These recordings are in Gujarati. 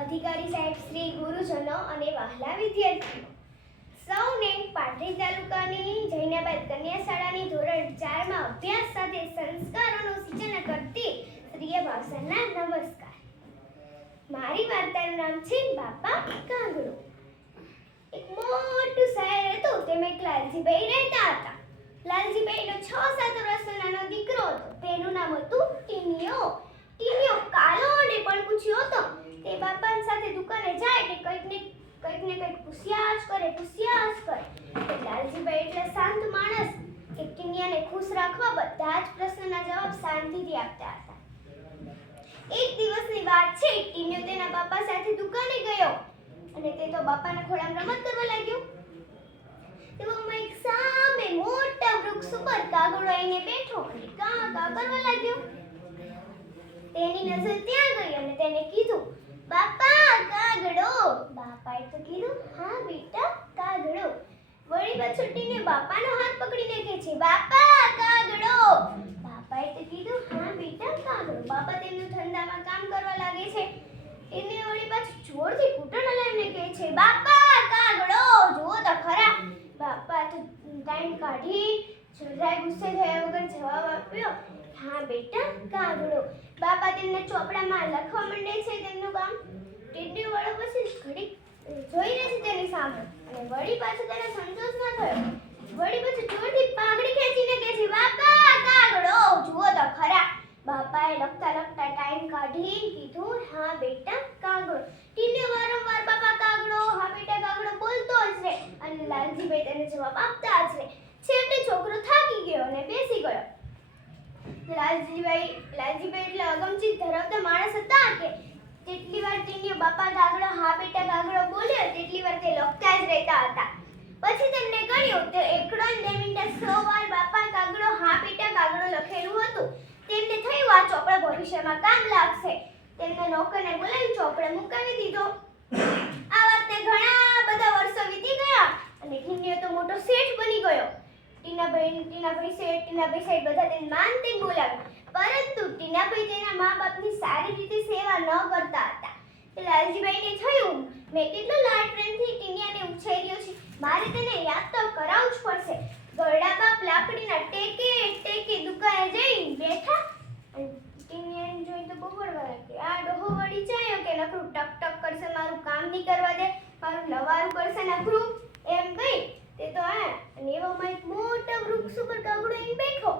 અધિકારી સાહેબ શ્રી, ગુરુજનો અને વહાલા વિદ્યાર્થીઓ, સૌને પાટડી તાલુકાની જૈનાબાદ કન્યા શાળાની ધોરણ 4 માં અભ્યાસ સાથે સંસ્કારોનું સિંચન કરતી પ્રિય ભાષાના નમસ્કાર. મારી વાર્તાનું નામ છે બાપા કાગડો. એક મોટું શહેર હતું. તેમાં એક લાલજીભાઈ રહેતા હતા. લાલજીભાઈનો 6-7 વર્ષનો નાનો દીકરો હતો. તેનું નામ હતું ટીનિયો. ટીનિયો કાલો અને પણ પૂછ્યો હતો. તે બાપા સાથે દુકાને જાય કે કંઈક ને કંઈક પૂછ્યા જ કરે. લાલજીભાઈ એટલે શાંત માણસ કે ટીનિયાને ખુશ રાખવા બધા જ પ્રશ્નના જવાબ શાંતિથી આપતા હતા. એક દિવસની વાત છે. ટીનિયો તેના બાપા સાથે દુકાને ગયો અને તે તો બાપાના ખોળામાં રમત કરવા લાગ્યો. તેવામાં એક સામે મોટા વૃક્ષ ઉપર કાગડો આવીને બેઠો અને કા કા કરવા લાગ્યો. તેની નજર ત્યાં ગઈ અને તેને કીધું, બાપા કાગડો. બાપાએ તો કીધું, હા બેટા કાગડો. વળી પાછો ટીનિયો બાપાનો હાથ પકડીને કહે છે, બાપા કાગડો. બાપાએ તો કીધું, હા બેટા કાગડો. બાપા તેમનું ધંધામાં કામ કરવા લાગે છે. એને વળી પાછું જોરથી ઘૂંટણ હલાવીને કહે છે, બાપા કાગડો જુઓ તો ખરા. બાપા તો ટાઈમ કાઢી જરાય ગુસ્સે થયા વગર જવાબ આપ્યો, હા બેટા કાગડો. બાપા તેમને ચોપડામાં લખવા માંડે છે તેમનું કામ. ટીનિયો વાળો પછી ઘડીક જોઈ રહે છે તેની સામે અને વળી પાછું તેને સંતોષ ના થયો. વળી પાછું જોરથી પાઘડી ખેંચીને કહે છે, બાપા કાગડો જુઓ તો ખરા. બાપાએ લખતા ટાઈમ કાઢી કીધું, હા બેટા કાગડો. ટીનિયો વારંવાર બાપા કાગડો, હા બેટા કાગડો બોલતો જ રહે અને લાલજીભાઈ તેને જવાબ આપતા જ રહે. છેવટે છોકરો થાકી ગયો અને બેસી ગયો. લાલજીભાઈ એટલે અગમચિત ધરાવતા માણસ હતા કે જેટલી વાર ટીનિયો બાપા કાગડો, હા બેટા કાગડો બોલ્યો તેટલી વાર તે લખતા જ રહેતા હતા. પછી તેમને ગણ્યું તો 1 મિનિટે 100 વાર બાપા કાગડો, હા બેટા કાગડો લખેલું હતું. તેમને થયું આ ચોપડો ભવિષ્યમાં કામ લાગશે. તેમને નોકરને બોલાવી ચોપડો મુકાવી દીધો. આ વાતને ઘણા બધા વર્ષો વીતી ગયા અને ટીનિયો તો મોટો શેઠ બની ગયો. ટીનાભાઈ શેઠ બધા તેને માનથી બોલાવ્યા. પરંતુ ટીનાભાઈ તેના મા-બાપની સારી રીતે સેવા ન કરતા હતા. લાલજીભાઈને થયું, મેં કેટલો લાડ પ્રેમથી ટીનિયાને ઉછેર્યો છે, મારે તેને યાદ તો કરાવવું જ પડશે. ગરડા બાપ લાકડીના ટેકે દુકાને જઈને બેઠા. ટીનિયાને જોઈ તો બબડવા લાગી, આ ડોહો વળી ચાયો કે નકરું ટક ટક કરશે, મારું કામ નહીં કરવા દે, મારું લવારું કરશે નકરું એમ કહી તે તો અને એવામાં એક મોટા વૃક્ષ ઉપર કાગડો આવીને બેઠો.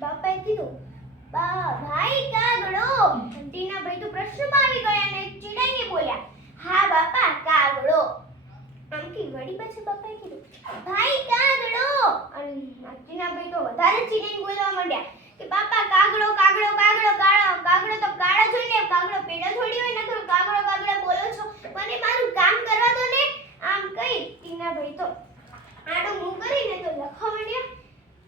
બાપાએ કીધું, ભાઈ કાગડો. ટીનાભાઈ તો પ્રશ્નમાં આવી ગયા અને ચીડાઈને બોલ્યા, હા બાપા કાગડો. આમ કે વળી પાછું બાપાએ કીધું, ભાઈ કાગડો. અને ટીનાભાઈ તો વધારે ચીડાઈને બોલવા માંડ્યા કે બાપા કાગડો કાગડો કાગડો કાગડો તો કાળો જોઈને કાગડો પેડો થોડી હોય, નકર કાગડો કાગડો બોલો છો, મને મારું કામ કરવા દો ને. આમ કહી ટીનાભાઈ તો આડું મું કરીને તો લખવા માંડ્યા.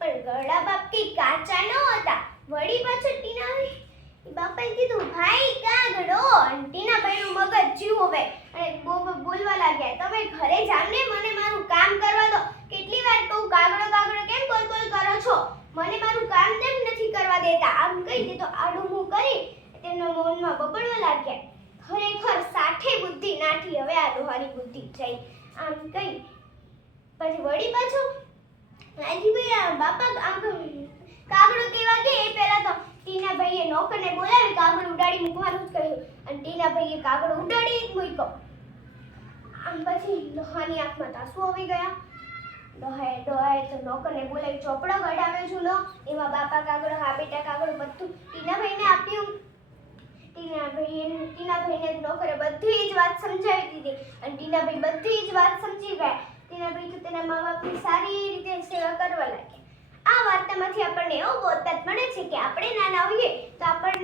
પણ ગરડા બાપ કે કાચા ન હતા. વળી પાછળ ટીનાભાઈ બાપાએ કીધું, ભાઈ કાગડો. ટીનાભાઈનું મગજ જીવ હવે અને બોલવા લાગ્યા, તમે ઘરે જાવ ને, મને મારું કામ કરવા દો. કેટલી વાર કહું કાગડો કાગડો કેમ બોલ કરો છો, મને મારું કામ કેમ નથી કરવા દેતા. આમ કહી તે તો આડું મું કરી તેમના મૌનમાં બબડવા લાગ્યા. ખરેખર સાઠે બુદ્ધિ નાઠી, હવે આ ડોહાની બુદ્ધિ થઈ. આમ કહી પછી વળી પાછો લાલજીભાઈ બાપા આમ કાગડો કેવા કે એ પહેલા તો ટીનાભાઈએ નોકરને બોલાવી કાગડો ઉડાડી મૂકવાનું જ કહ્યું અને ટીનાભાઈએ કાગડો ઉડાડી જ મૂક્યો. આમ પછી ડોહાની આંખમાં તાસુ આવી ગયા. ડોહાએ તો નોકરને બોલાવી ચોપડો કઢાવ્યો જૂનો, એમાં બાપા કાગડો, હા બેટા કાગડો બધું ટીનાભાઈને આપ્યું. ટીનાભાઈને નોકરે બધી જ વાત સમજાવી દીધી અને ટીનાભાઈ બધી જ વાત સમજી ગયા. ટીનાભાઈ તો તેના મા-બાપની સારી રીતે સેવા કરવા લાગ્યા. આ વાર્તામાંથી આપણને એવો બોધપાઠ મળે છે કે આપણે નાના હોઈએ તો આપણને